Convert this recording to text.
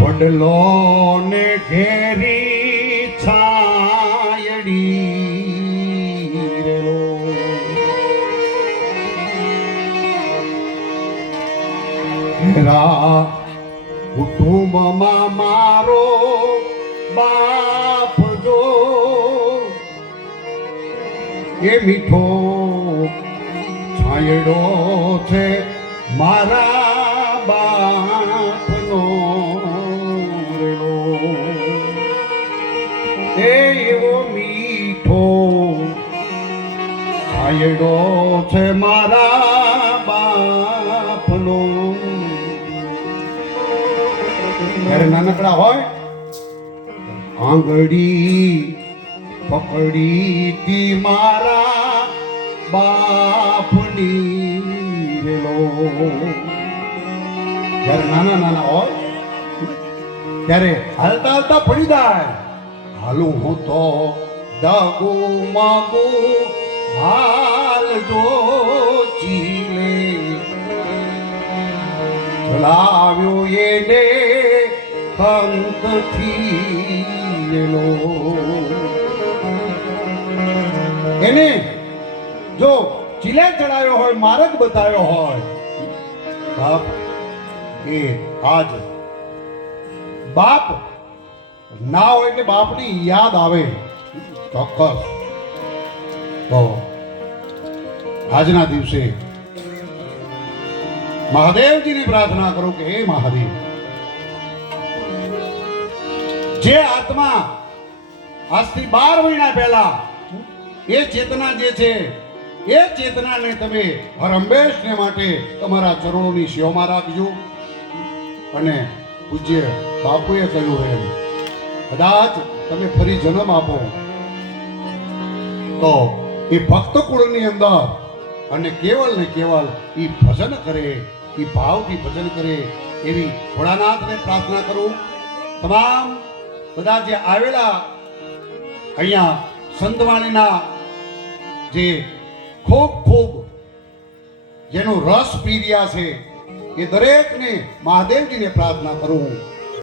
વડલો ને ઘેરી છાયડી રેલો ઘેરા કુટુંબમાં મારો બાપ જો એ મીઠો છાયડો છે મારા બાપનો રેલો એવો મીઠો છાયડો છે મારા બાપનો. જ્યારે નાનકડા હોય આંગળી પકડી તી મારા બાપની રેલો. જ્યારે નાના નાના હોય ત્યારે હાલતા હાલતા પડી જાય. હાલું હું તો દાગુ માગુ હાલ જો ચીલે ચલાવ્યો એને ખંતથી રેલો. એને જો ચીલે ચડાવ્યો હોય, માર્ગ બતાવ્યો હોય, બાપ એ આજ બાપ ના હોય એટલે બાપની યાદ આવે ચોક્કસ. તો આજના દિવસે મહાદેવજીની પ્રાર્થના કરું કે હે મહાદેવ, જે આત્મા આજથી 12 મહિના પહેલા એ ચેતના જે છે એ ચેતનાને તમે હરહંમેશને માટે તમારા ચરણોની સેવામાં રાખજો. અને પૂજ્ય બાપુએ કહ્યું એમ કદાચ તમે ફરી જન્મ આપો તો એ ભક્ત કુળની અંદર અને કેવલ ને કેવલ એ ભજન કરે, એ ભાવથી ભજન કરે એવી ભોળાનાથને પ્રાર્થના કરું. તમામ બધા જે આવેલા અહીંયા સંતવાણીના જે ખૂબ ખૂબ જેનો રસ પી રહ્યા છે એ દરેકને મહાદેવજીને પ્રાર્થના કરું